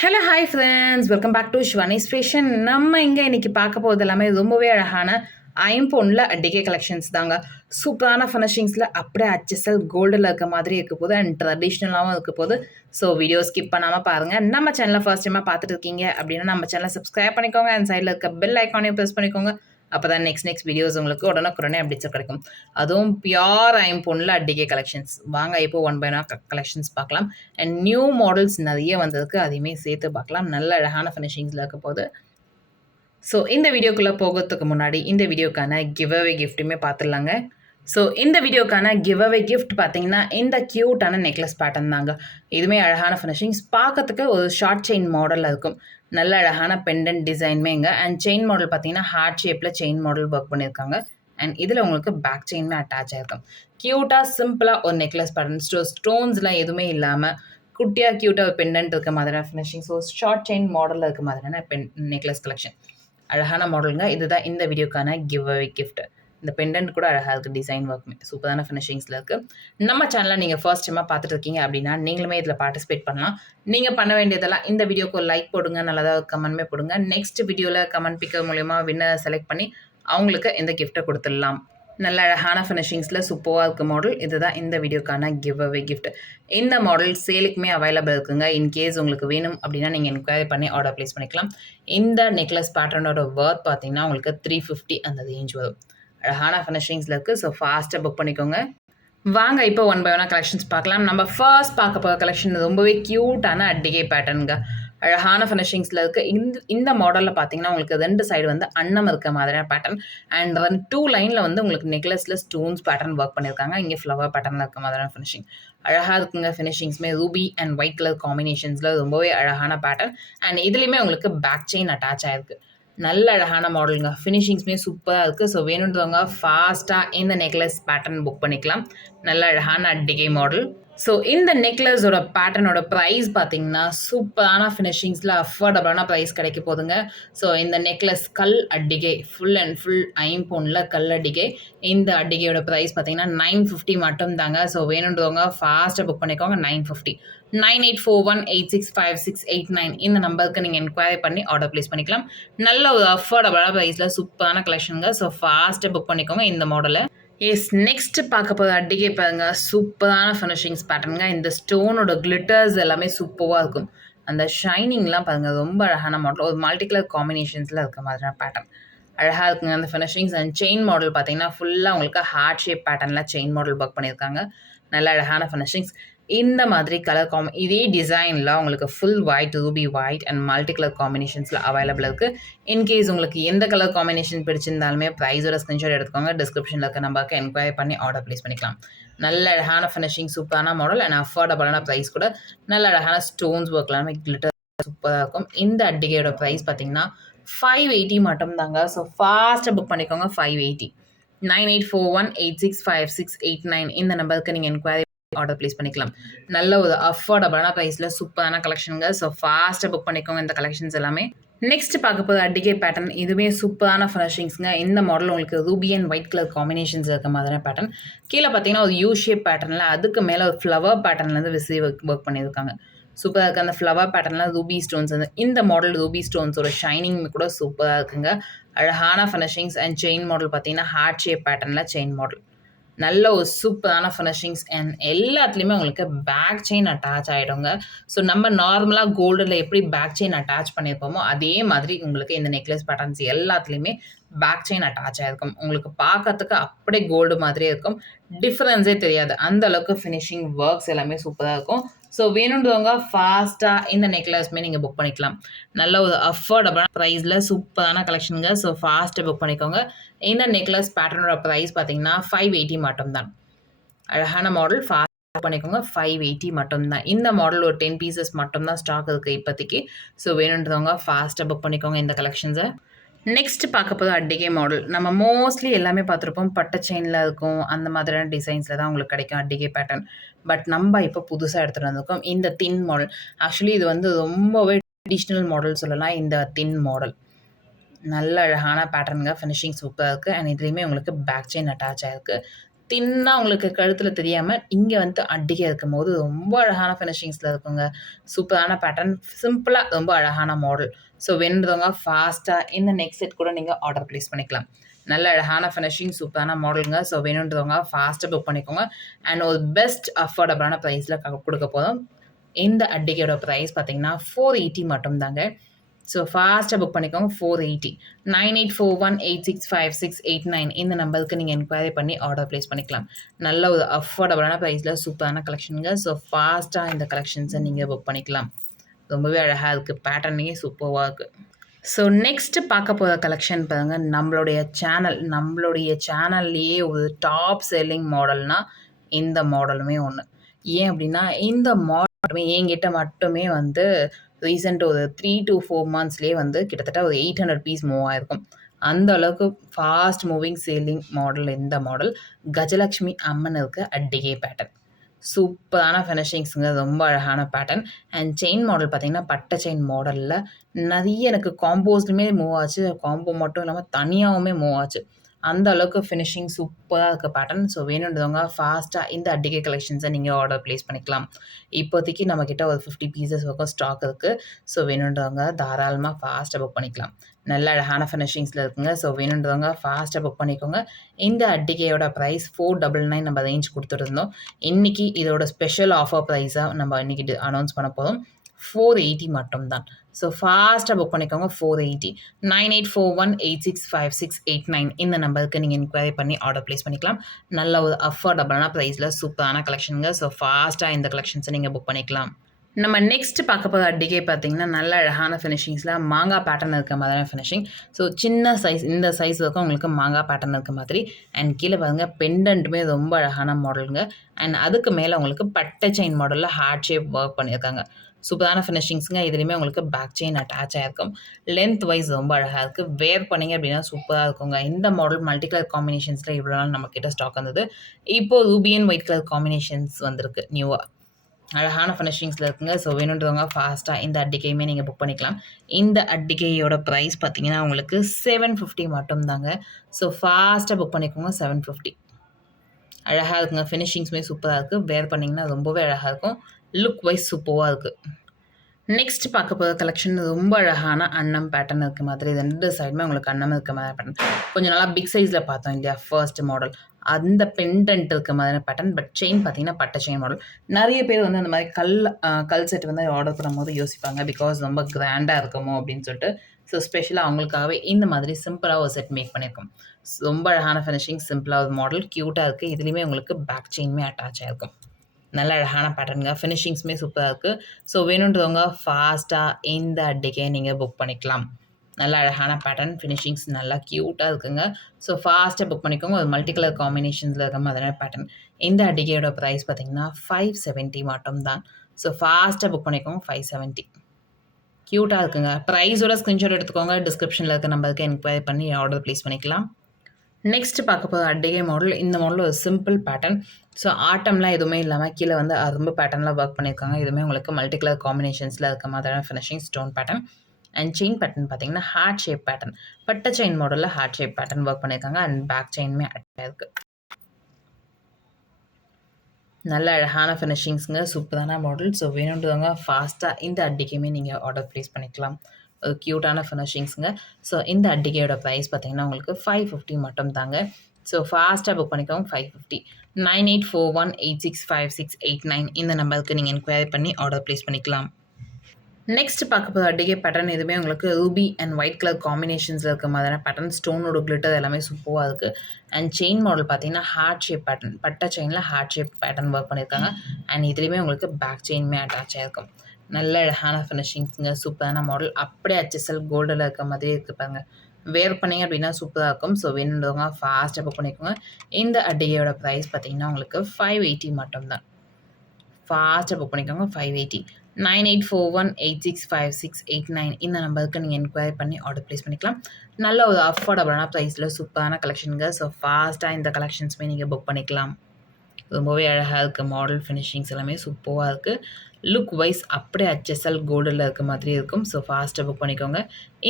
Hello hi friends welcome back to Shivani's fashion நம்ம இங்கே இன்னைக்கு பார்க்க போகிறது எல்லாமே ரொம்பவே அழகான ஐம்பொன்னில் டிகே கலெக்ஷன்ஸ் தாங்க. சூப்பரான ஃபினிஷிங்ஸில் அப்படியே அச்சசல் கோல்டில் இருக்க மாதிரி இருக்க போது அண்ட் ட்ரெடிஷ்னலாகவும் இருக்க போது. ஸோ வீடியோ ஸ்கிப் பண்ணாமல் பாருங்கள் நம்ம சேனலை ஃபர்ஸ்ட் டைமாக பார்த்துட்டு இருக்கீங்க அப்படின்னா நம்ம சேனலை சப்ஸ்கிரைப் பண்ணிக்கோங்க. அண்ட் சைடில் இருக்க பெல் ஐக்கானையும் ப்ரெஸ் பண்ணிக்கோங்க. அப்போ தான் நெக்ஸ்ட் நெக்ஸ்ட் வீடியோஸ் உங்களுக்கு உடனுக்குடனே அப்டேட்ஸ் கிடைக்கும். அதுவும் பியோர் ஐம்பொன்னில் அடிகே கலெக்ஷன்ஸ் வாங்க இப்போ ஒன் பை ஒன் கலெக்ஷன்ஸ் பார்க்கலாம். அண்ட் நியூ மாடல்ஸ் நிறைய வந்ததுக்கு அதையுமே சேர்த்து பார்க்கலாம். நல்ல அழகான ஃபினிஷிங்ஸில் இருக்க போது ஸோ இந்த வீடியோக்குள்ளே போகிறதுக்கு முன்னாடி இந்த வீடியோக்கான கிவ் அவே கிஃப்ட்டுமே பார்த்துடலாங்க. ஸோ இந்த வீடியோக்கான கிவ் அவே கிஃப்ட் பார்த்தீங்கன்னா இந்த க்யூட்டான நெக்லஸ் பேட்டர்ன் தாங்க. இதுவுமே அழகான ஃபினிஷிங்ஸ் பார்க்கறதுக்கு ஒரு ஷார்ட் செயின் மாடலில் இருக்கும். நல்ல அழகான பெண்டன்ட் டிசைன்மேங்க அண்ட் செயின் மாடல் பார்த்தீங்கன்னா ஹார்ட் ஷேப்பில் செயின் மாடல் ஒர்க் பண்ணியிருக்காங்க. அண்ட் இதில் உங்களுக்கு பேக் செயினுமே அட்டாச் ஆகிருக்கும் க்யூட்டாக சிம்பிளாக ஒரு நெக்லஸ் பேட்டர்ன் ஸ்டோ ஸ்டோன்ஸ்லாம் எதுவுமே இல்லாமல் குட்டியாக க்யூட்டாக ஒரு பெண்டன்ட் இருக்க மாதிரியான ஃபினிஷிங் ஸோ ஷார்ட் செயின் மாடலில் இருக்க மாதிரியான பென் நெக்லஸ் கலெக்ஷன் அழகான மாடலுங்க இதுதான் இந்த வீடியோக்கான கிவ் அவே கிஃப்ட்டு இந்த பெண்டன்ட் கூட அழகாக இருக்குது டிசைன் ஒர்க்குமே சூப்பரான ஃபினிஷிங்ஸில் இருக்குது நம்ம சேனலை நீங்கள் ஃபர்ஸ்ட் டைமாக பார்த்துட்டு இருக்கீங்க அப்படின்னா நீங்களுமே இதில் பார்ட்டிசிபேட் பண்ணலாம். நீங்கள் பண்ண வேண்டியதெல்லாம் இந்த வீடியோக்கு லைக் போடுங்க நல்லதாக கமெண்ட்மே போடுங்க. நெக்ஸ்ட் வீடியோவில் கமெண்ட் பிக்கர் மூலயமா வின்னர் செலக்ட் பண்ணி அவங்களுக்கு இந்த கிஃப்ட்டை கொடுத்துடலாம். நல்ல அழகான ஃபினிஷிங்ஸில் சூப்பராக இருக்க மாடல் இதுதான் இந்த வீடியோக்கான கிவ் அவே கிஃப்ட் இந்த மாடல் சேலுக்குமே அவைலபிள் இருக்குங்க. இன்கேஸ் உங்களுக்கு வேணும் அப்படின்னா நீங்கள் என்கொயரி பண்ணி ஆர்டர் ப்ளேஸ் பண்ணிக்கலாம். இந்த நெக்லஸ் பேட்டர்னோட ஒர்த் பார்த்தீங்கன்னா உங்களுக்கு த்ரீ ஃபிஃப்டி அந்த ரேஞ்ச் வரும். அழகான ஃபினிஷிங்ஸில் இருக்குது ஸோ ஃபாஸ்ட்டாக புக் பண்ணிக்கோங்க. வாங்க இப்போ ஒன் பை ஒன்னாக கலெக்ஷன்ஸ் பார்க்கலாம். நம்ம ஃபர்ஸ்ட் பார்க்க போகிற கலெக்ஷன் ரொம்பவே க்யூட்டான அட்டிகை பேட்டர்னுங்க அழகான ஃபினிஷிங்ஸில் இருக்குது இந்த இந்த மாடலில் பார்த்தீங்கன்னா உங்களுக்கு ரெண்டு சைடு வந்து அன்னம் இருக்க மாதிரியான பேட்டர்ன் அண்ட் வந்து டூ லைனில் வந்து உங்களுக்கு நெக்லஸில் ஸ்டோன்ஸ் பேட்டர்ன் ஒர்க் பண்ணியிருக்காங்க. இங்கே ஃப்ளவர் பேட்டர்னில் இருக்க மாதிரியான ஃபினிஷிங் அழகாக இருக்குங்க ஃபினிஷிங்ஸுமே ரூபி அண்ட் ஒயிட் கலர் காம்பினேஷன்ஸில் ரொம்பவே அழகான பேட்டர்ன் அண்ட் இதுலேயுமே உங்களுக்கு பேக் செயின் அட்டாச் ஆயிருக்கு. நல்ல அழகான மாடலுங்க. ஃபினிஷிங்ஸுமே சூப்பராக இருக்குது ஸோ வேணுன்றவங்க ஃபாஸ்ட்டாக இந்த நெக்லஸ் பேட்டர்ன் புக் பண்ணிக்கலாம். நல்ல அழகான அட்டிகை மாடல். ஸோ இந்த நெக்லஸோட பேட்டர்னோட ப்ரைஸ் பார்த்தீங்கன்னா சூப்பரான ஃபினிஷிங்ஸில் அஃபோர்டபுளான ப்ரைஸ் கிடைக்க போதுங்க ஸோ இந்த நெக்லஸ் கல் அட்டிகை ஃபுல் அண்ட் ஃபுல் ஐம்பொன்னில் கல் அட்டிகை இந்த அட்டிகையோட ப்ரைஸ் பார்த்தீங்கன்னா நைன் ஃபிஃப்டி மட்டும் தாங்க ஸோ வேணுன்றவங்க ஃபாஸ்ட்டாக புக் பண்ணிக்கோங்க nine fifty nine eight four one eight six five six eight nine இந்த நம்பருக்கு நீங்கள் என்கொயரி பண்ணி ஆர்டர் ப்ளேஸ் பண்ணிக்கலாம். நல்ல ஒரு அஃபோர்டபுளான ப்ரைஸில் சூப்பரான கலெக்ஷனுங்க ஸோ ஃபாஸ்ட்டாக புக் பண்ணிக்கோங்க இந்த மாடலை எஸ் நெக்ஸ்ட் பார்க்க போகிற அடிகை பாருங்க. சூப்பரான ஃபினிஷிங்ஸ் பேட்டர்னுங்க இந்த ஸ்டோனோட கிளிட்டர்ஸ் எல்லாமே சூப்பராக இருக்கும். அந்த ஷைனிங்லாம் பாருங்கள் ரொம்ப அழகான மாடல் ஒரு மல்டி கலர் காம்பினேஷன்ஸில் இருக்க மாதிரியான பேட்டர்ன் அழகாக இருக்குங்க அந்த ஃபினிஷிங்ஸ் அண்ட் செயின் மாடல் பார்த்தீங்கன்னா ஃபுல்லாக உங்களுக்கு ஹார்ட் ஷேப் பேட்டர்னில் செயின் மாடல் ஒர்க் பண்ணியிருக்காங்க. நல்ல அழகான ஃபினிஷிங்ஸ் இந்த மாதிரி கலர் காம் இதே டிசைனில் உங்களுக்கு full white ruby white and multi colour காம்பினேஷன்ஸில் available இருக்குது இன்கேஸ் உங்களுக்கு எந்த கலர் காம்பினேஷன் பிடிச்சிருந்தாலுமே ப்ரைஸோட ஸ்க்ரீன்ஷாட் எடுத்துக்கோங்க. டிஸ்கிரிப்ஷனில் இருக்க நம்பருக்கு என்கொயரி பண்ணி ஆர்டர் ப்ளேஸ் பண்ணிக்கலாம். நல்ல அழகான ஃபினிஷிங் சூப்பரான மாடல் அண்ட் அஃபோர்டபுளான ப்ரைஸ் கூட நல்ல அழகான ஸ்டோன்ஸ் ஒர்க்லாமே கிளிட்டர் சூப்பராக இருக்கும். இந்த அட்டிகையோட ப்ரைஸ் பார்த்தீங்கன்னா ஃபைவ் எயிட்டி மட்டும் தாங்க ஸோ ஃபாஸ்ட்டாக புக் பண்ணிக்கோங்க five eighty nine eight four one eight six five six eight nine இந்த நம்பருக்கு நீங்கள் என்கொயரி ஆர்டர் ப்ளேஸ் பண்ணிக்கலாம். நல்ல ஒரு அஃபோர்டபுளான ப்ரைஸில் சூப்பரான கலெக்ஷனுங்க ஸோ ஃபாஸ்ட்டாக புக் பண்ணிக்கோங்க இந்த கலெக்ஷன்ஸ் எல்லாமே. நெக்ஸ்ட் பார்க்க போகிற அடிக்கை பேட்டர்ன் இதுவே சூப்பரான ஃபினிஷிங்ஸுங்க இந்த மாடல் உங்களுக்கு ruby and white colour combinations இருக்க மாதிரியான பேட்டர்ன் கீழே பார்த்தீங்கன்னா ஒரு யூ ஷேப் பேட்டர்னில் அதுக்கு மேலே ஒரு ஃப்ளவர் பேட்டர்ன்லேருந்து விசி ஒர்க் ஒர்க் பண்ணியிருக்காங்க. சூப்பராக இருக்குது அந்த ஃப்ளவர் பேட்டர்னில் ரூபி ஸ்டோன்ஸ் வந்து இந்த மாடல் ரூபி ஸ்டோன்ஸோட ஷைனிங் கூட சூப்பராக இருக்குங்க. அழகான ஃபினிஷிங்ஸ் அண்ட் செயின் மாடல் பார்த்தீங்கன்னா ஹார்ட் ஷேப் பேட்டர்னில் செயின் மாடல் நல்ல ஒரு சூப்பரான ஃபினிஷிங்ஸ் அண்ட் எல்லாத்துலேயுமே உங்களுக்கு பேக் செயின் அட்டாச் ஆகிடுங்க ஸோ நம்ம நார்மலாக கோல்டில் எப்படி பேக் செயின் அட்டாச் பண்ணியிருப்போமோ அதே மாதிரி உங்களுக்கு இந்த நெக்லஸ் பேட்டர்ன்ஸ் எல்லாத்துலேயுமே பேக் செயின் அட்டாச் ஆகிருக்கும் உங்களுக்கு பார்க்கறதுக்கு அப்படியே கோல்டு மாதிரியே இருக்கும். டிஃப்ரென்ஸே தெரியாது. அந்த அளவுக்கு ஃபினிஷிங் ஒர்க்ஸ் எல்லாமே சூப்பராக இருக்கும். ஸோ வேணுன்றவங்க ஃபாஸ்ட்டாக இந்த நெக்லஸ்மே நீங்கள் புக் பண்ணிக்கலாம். நல்ல ஒரு அஃபோர்டபுளான ப்ரைஸில் சூப்பரான கலெக்ஷனுங்க ஸோ ஃபாஸ்ட்டாக புக் பண்ணிக்கோங்க. இந்த நெக்லஸ் பேட்டர்னோட ப்ரைஸ் பார்த்தீங்கன்னா ஃபைவ் எயிட்டி மட்டும்தான். அழகான மாடல் ஃபாஸ்ட் பண்ணிக்கோங்க. ஃபைவ் எயிட்டி மட்டும்தான். இந்த மாடல் ஒரு டென் பீசஸ் மட்டும்தான் ஸ்டாக் இருக்குது இப்போதைக்கு. ஸோ வேணுன்றவங்க ஃபாஸ்ட்டாக புக் பண்ணிக்கோங்க இந்த கலெக்ஷன்ஸை நெக்ஸ்ட் பார்க்க போதும் அட்டிகை மாடல் நம்ம மோஸ்ட்லி எல்லாமே பார்த்துருப்போம். பட்டை செயினில் இருக்கும். அந்த மாதிரியான டிசைன்ஸில் தான் உங்களுக்கு கிடைக்கும் அட்டிகை பேட்டர்ன் பட் நம்ம இப்போ புதுசாக எடுத்துகிட்டு வந்திருக்கோம். இந்த தின் மாடல் ஆக்சுவலி இது வந்து ரொம்பவே ட்ரெடிஷ்னல் மாடல் சொல்லலாம். இந்த தின் மாடல் நல்ல அழகான பேட்டர்னுங்க ஃபினிஷிங் சூப்பராக இருக்குது அண்ட் இதுலேயுமே உங்களுக்கு பேக் செயின் அட்டாச் ஆகிருக்கு தின்னாக உங்களுக்கு கழுத்தில் தெரியாமல் இங்கே வந்து அடிக்க இருக்கும்போது ரொம்ப அழகான ஃபினிஷிங்ஸில் இருக்குங்க. சூப்பரான பேட்டர்ன் சிம்பிளாக ரொம்ப அழகான மாடல் ஸோ வேணுன்றவங்க ஃபாஸ்ட்டாக இந்த நெக்ஸ்ட் செட் கூட நீங்கள் ஆர்டர் ப்ளேஸ் பண்ணிக்கலாம். நல்ல அழகான ஃபினிஷிங் சூப்பரான மாடலுங்க ஸோ வேணுன்றவங்க ஃபாஸ்ட்டாக புக் பண்ணிக்கோங்க. அண்ட் ஒரு பெஸ்ட் அஃபோர்டபுளான ப்ரைஸில் கொடுக்க போதும். இந்த அட்டிகையோட ப்ரைஸ் பார்த்தீங்கன்னா ஃபோர் எயிட்டி மட்டும் தாங்க ஸோ ஃபாஸ்ட்டாக புக் பண்ணிக்கோங்க. Four eighty nine eight four one eight six five six eight nine இந்த நம்பருக்கு நீங்கள் என்கொயரி பண்ணி ஆர்டர் ப்ளேஸ் பண்ணிக்கலாம். நல்ல ஒரு அஃபோர்டபுளான ப்ரைஸில் சூப்பரான கலெக்ஷனுங்க ஸோ ஃபாஸ்ட்டாக இந்த கலெக்ஷன்ஸை நீங்கள் புக் பண்ணிக்கலாம். ரொம்பவே அழகாக இருக்குது பேட்டர்னே சூப்பராக இருக்குது ஸோ நெக்ஸ்ட்டு பார்க்க போகிற கலெக்ஷன் பாருங்கள் நம்மளுடைய சேனல் நம்மளுடைய சேனல்லையே ஒரு டாப் செல்லிங் மாடல்னால் இந்த மாடலுமே ஒன்று ஏன் அப்படின்னா இந்த மட்டுமே என்கிட்ட மட்டுமே வந்து ரீசெண்ட் ஒரு த்ரீ டு ஃபோர் மந்த்ஸ்லேயே வந்து கிட்டத்தட்ட ஒரு எயிட் ஹண்ட்ரட் பீஸ் மூவ் ஆயிருக்கும். அந்த அளவுக்கு ஃபாஸ்ட் மூவிங் சேலிங் மாடல் இந்த மாடல் கஜலக்ஷ்மி அம்மன் இருக்க அட்டிகே பேட்டர்ன் சூப்பரான ஃபினிஷிங்ஸுங்க ரொம்ப அழகான பேட்டர்ன் அண்ட் செயின் மாடல் பார்த்திங்கன்னா பட்டை செயின் மாடலில் நிறைய எனக்கு காம்போஸ்லுமே மூவ் ஆச்சு. காம்போ மட்டும் இல்லாமல் தனியாகவுமே மூவ் ஆச்சு. அந்த அளவுக்கு ஃபினிஷிங் சூப்பராக இருக்க பேட்டர்ன் ஸோ வேணுன்றவங்க ஃபாஸ்ட்டாக இந்த அட்டிகை கலெக்ஷன்ஸை நீங்கள் ஆர்டர் ப்ளேஸ் பண்ணிக்கலாம். இப்போதைக்கு நம்மக்கிட்ட ஒரு ஃபிஃப்டி பீசஸ் வரைக்கும் ஸ்டாக் இருக்குது ஸோ வேணுன்றவங்க தாராளமாக ஃபாஸ்ட்டாக புக் பண்ணிக்கலாம். நல்ல அழகான ஃபினிஷிங்ஸில் இருக்குங்க. ஸோ வேணுன்றவங்க ஃபாஸ்ட்டாக புக் பண்ணிக்கோங்க. இந்த அட்டிகையோட ப்ரைஸ் ஃபோர் டபுள் நைன் நம்ம ரேஞ்ச் கொடுத்துருந்தோம். இன்றைக்கி இதோட ஸ்பெஷல் ஆஃபர் ப்ரைஸாக நம்ம இன்றைக்கி அனௌன்ஸ் பண்ண போதும் ஃபோர் எயிட்டி மட்டும்தான். ஸோ ஃபாஸ்ட்டாக புக் பண்ணிக்கோங்க four eighty nine eight four one eight six five six eight nine இந்த நம்பருக்கு நீங்கள் என்கொயரி பண்ணி ஆர்டர் ப்ளேஸ் பண்ணிக்கலாம். நல்ல ஒரு அஃபோர்டபுளான ப்ரைஸில் சூப்பரான கலெக்ஷனுங்க ஸோ ஃபாஸ்ட்டாக இந்த கலெக்ஷன்ஸை நீங்கள் புக் பண்ணிக்கலாம். நம்ம நெக்ஸ்ட் பார்க்க போகிற அடிக்கை பார்த்தீங்கன்னா நல்ல அழகான ஃபினிஷிங்ஸில் மாங்காய் பேட்டர்ன் இருக்க மாதிரியான ஃபினிஷிங் ஸோ சின்ன சைஸ் இந்த சைஸ் இருக்கும் உங்களுக்கு மாங்காய் பேட்டர்ன் இருக்க மாதிரி. அண்ட் கீழே பாருங்கள் பெண்டன்ட்டுமே ரொம்ப அழகான மாடலுங்க அண்ட் அதுக்கு மேலே உங்களுக்கு பட்டை செயின் மாடலில் ஹார்ட் ஷேப் ஒர்க் பண்ணியிருக்காங்க சூப்பரான ஃபினிஷிங்ஸுங்க இதுலேயுமே உங்களுக்கு பேக் செயின் அட்டாச் ஆகிருக்கும் லென்த் வைஸ் ரொம்ப அழகாக இருக்குது வேர் பண்ணிங்க அப்படின்னா சூப்பராக இருக்குங்க. இந்த மாடல் மல்டி கலர் காம்பினேஷன்ஸில் இவ்வளோ நாள் நம்மக்கிட்ட ஸ்டாக் வந்தது. இப்போது ரூபியன் ஒயிட் கலர் காம்பினேஷன்ஸ் வந்திருக்கு நியூவாக அழகான ஃபினிஷிங்ஸில் இருக்குங்க. ஸோ வேணுன்றவங்க ஃபாஸ்ட்டாக இந்த அட்டிகையுமே நீங்கள் புக் பண்ணிக்கலாம். இந்த அட்டிகையோட ப்ரைஸ் பார்த்தீங்கன்னா உங்களுக்கு செவன் ஃபிஃப்டி மட்டும்தாங்க. ஸோ ஃபாஸ்ட்டாக புக் பண்ணிக்கோங்க செவன் ஃபிஃப்டி அழகாக இருக்குங்க. ஃபினிஷிங்ஸுமே சூப்பராக இருக்குது வேர் பண்ணிங்கன்னா ரொம்பவே அழகாக இருக்கும். லுக் வைஸ் சூப்பராக இருக்குது நெக்ஸ்ட் பார்க்க போகிற கலெக்ஷன் ரொம்ப அழகான அன்னம் பேட்டர்ன் இருக்க மாதிரி ரெண்டு சைடுமே உங்களுக்கு அன்னம் இருக்க மாதிரி பேட்டர்ன் கொஞ்சம் நல்லா பிக் சைஸில் பார்த்தோம் இல்லையா ஃபர்ஸ்ட் மாடல் அந்த பெண்டன்ட் இருக்க மாதிரி பேட்டர்ன் பட் செயின் பார்த்தீங்கன்னா பட்ட செயின் மாடல் நிறைய பேர் வந்து அந்த மாதிரி கல் கல் செட் வந்து ஆர்டர் பண்ணும்போது யோசிப்பாங்க பிகாஸ் ரொம்ப கிராண்டாக இருக்குமோ அப்படின்னு சொல்லிட்டு. ஸோ ஸ்பெஷலாக அவங்களுக்காகவே இந்த மாதிரி சிம்பிளாக ஒரு செட் மேக் பண்ணியிருக்கோம். ரொம்ப அழகான ஃபினிஷிங் சிம்பிளாக ஒரு மாடல் க்யூட்டாக இருக்குது இதுலேயுமே உங்களுக்கு பேக் செயினுமே அட்டாச் ஆகிருக்கும் நல்ல அழகான பேட்டர்னுங்க ஃபினிஷிங்ஸுமே சூப்பராக இருக்குது ஸோ வேணுன்றவங்க ஃபாஸ்ட்டாக இந்த அட்டிக்கே நீங்கள் புக் பண்ணிக்கலாம். நல்ல அழகான பேட்டர்ன் ஃபினிஷிங்ஸ் நல்லா க்யூட்டாக இருக்குங்க. ஸோ ஃபாஸ்ட்டாக புக் பண்ணிக்கோங்க. ஒரு மல்டி கலர் காம்பினேஷன்ஸில் இருக்க மாதிரியான பேட்டர்ன் இந்த அடிகையோட ப்ரைஸ் பார்த்தீங்கன்னா ஃபைவ் செவன்ட்டி மட்டும் தான் ஸோ ஃபாஸ்ட்டாக புக் பண்ணிக்கோங்க. ஃபைவ் செவன்ட்டி க்யூட்டாக இருக்குங்க. ப்ரைஸோட ஸ்க்ரீன்ஷாட் எடுத்துக்கோங்க. டிஸ்கிரிப்ஷனில் இருக்க நம்பருக்கு என்கொயரி பண்ணி ஆர்டர் ப்ளேஸ் பண்ணிக்கலாம். நெக்ஸ்ட் பார்க்க போகிற அடிகை மாடல் இந்த மாடல் ஒரு சிம்பிள் பேட்டர்ன் ஸோ ஆட்டம்லாம் எதுவுமே இல்லாமல் கீழே வந்து அரும்பு பேட்டர்னில் ஒர்க் பண்ணியிருக்காங்க. இதுவுமே உங்களுக்கு மல்டி கலர் காம்பினேஷன்ஸில் இருக்க மாதிரியான finishing stone pattern and chain pattern பார்த்தீங்கன்னா ஹார்ட் ஷேப் பேட்டர்ன் பட்ட செயின் மாடலில் ஹார்ட் ஷேப் பேட்டர்ன் ஒர்க் பண்ணியிருக்காங்க. அண்ட் பேக் செயினுமே அட்டாக இருக்குது நல்ல அழகான ஃபினிஷிங்ஸுங்க சூப்பரான மாடல் ஸோ வேணுன்றவங்க ஃபாஸ்ட்டாக இந்த அட்டிக்குமே நீங்கள் ஆர்டர் ப்ளேஸ் பண்ணிக்கலாம். க்யூட்டான ஃபினிஷிங்ஸுங்க ஸோ இந்த அட்டிகையோட ப்ரைஸ் பார்த்தீங்கன்னா உங்களுக்கு ஃபைவ் ஃபிஃப்டி மட்டும் தாங்க. ஸோ ஃபாஸ்ட்டாக புக் பண்ணிக்கோங்க five fifty nine eight four one eight six five six eight nine இந்த நம்பருக்கு நீங்கள் என்கொயரி பண்ணி ஆர்டர் ப்ளேஸ் பண்ணிக்கலாம். நெக்ஸ்ட் பார்க்க போகிற அடிகை பேட்டர்ன் எதுவுமே உங்களுக்கு ரூபி அண்ட் ஒயிட் கலர் காம்பினேஷன்ஸில் இருக்க மாதிரியான பேட்டர்ன் ஸ்டோனோட கிளிட்டர் எல்லாமே சூப்பராக இருக்குது அண்ட் செயின் மாடல் பார்த்தீங்கன்னா ஹார்ட் ஷேப் பேட்டர்ன் பட்டை செயினில் ஹார்ட் ஷேப் பேட்டர்ன் ஒர்க் பண்ணியிருக்காங்க அண்ட் இதுலேயுமே உங்களுக்கு பேக் செயின்மே அட்டாச் ஆகிருக்கும் நல்ல அழகான ஃபினிஷிங்ஸுங்க சூப்பரான மாடல் அப்படியே அச்சசல் கோல்டில் இருக்க மாதிரி இருக்குப்பாங்க வேர் பண்ணிங்க அப்படின்னா சூப்பராக இருக்கும் ஸோ வேணுன்றவங்க ஃபாஸ்ட்டாக புக் பண்ணிக்கோங்க. இந்த அடிகையோட ப்ரைஸ் பார்த்தீங்கன்னா உங்களுக்கு ஃபைவ் எயிட்டி மட்டும்தான். ஃபாஸ்ட்டாக புக் பண்ணிக்கோங்க five eighty nine eight four one eight six five six eight nine இந்த நம்பருக்கு நீங்கள் என்கொயரி பண்ணி ஆர்டர் ப்ளேஸ் பண்ணிக்கலாம். நல்ல ஒரு அஃபோர்டபுளான ப்ரைஸில் சூப்பரான கலெக்ஷனுங்க ஸோ ஃபாஸ்ட்டாக இந்த கலெக்ஷன்ஸுமே நீங்கள் புக் பண்ணிக்கலாம். ரொம்பவே அழகாக இருக்குது மாடல் ஃபினிஷிங்ஸ் எல்லாமே சூப்பராக இருக்குது லுக் வைஸ் அப்படியே ஹெச்எஸ்எல் கோல்டில் இருக்க மாதிரி இருக்கும். ஸோ ஃபாஸ்ட்டாக புக் பண்ணிக்கோங்க.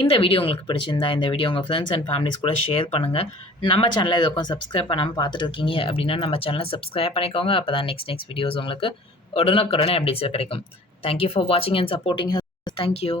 இந்த வீடியோ உங்களுக்கு பிடிச்சிருந்தா இந்த வீடியோ உங்கள் ஃப்ரெண்ட்ஸ் அண்ட் ஃபேமிலிஸ் கூட ஷேர் பண்ணுங்கள் நம்ம சேனலை இதுக்கும் சப்ஸ்கிரைப் பண்ணாமல் பார்த்துட்டு இருக்கீங்க அப்படின்னா நம்ம சேனலை சப்ஸ்கிரைப் பண்ணிக்கோங்க. அப்போ தான் நெக்ஸ்ட் நெக்ஸ்ட் வீடியோஸ் உங்களுக்கு உடனுக்குடனே அப்டேட்ஸில் கிடைக்கும். தேங்க்யூ ஃபார் வாட்சிங் அண்ட் சப்போர்ட்டிங் தேங்க்யூ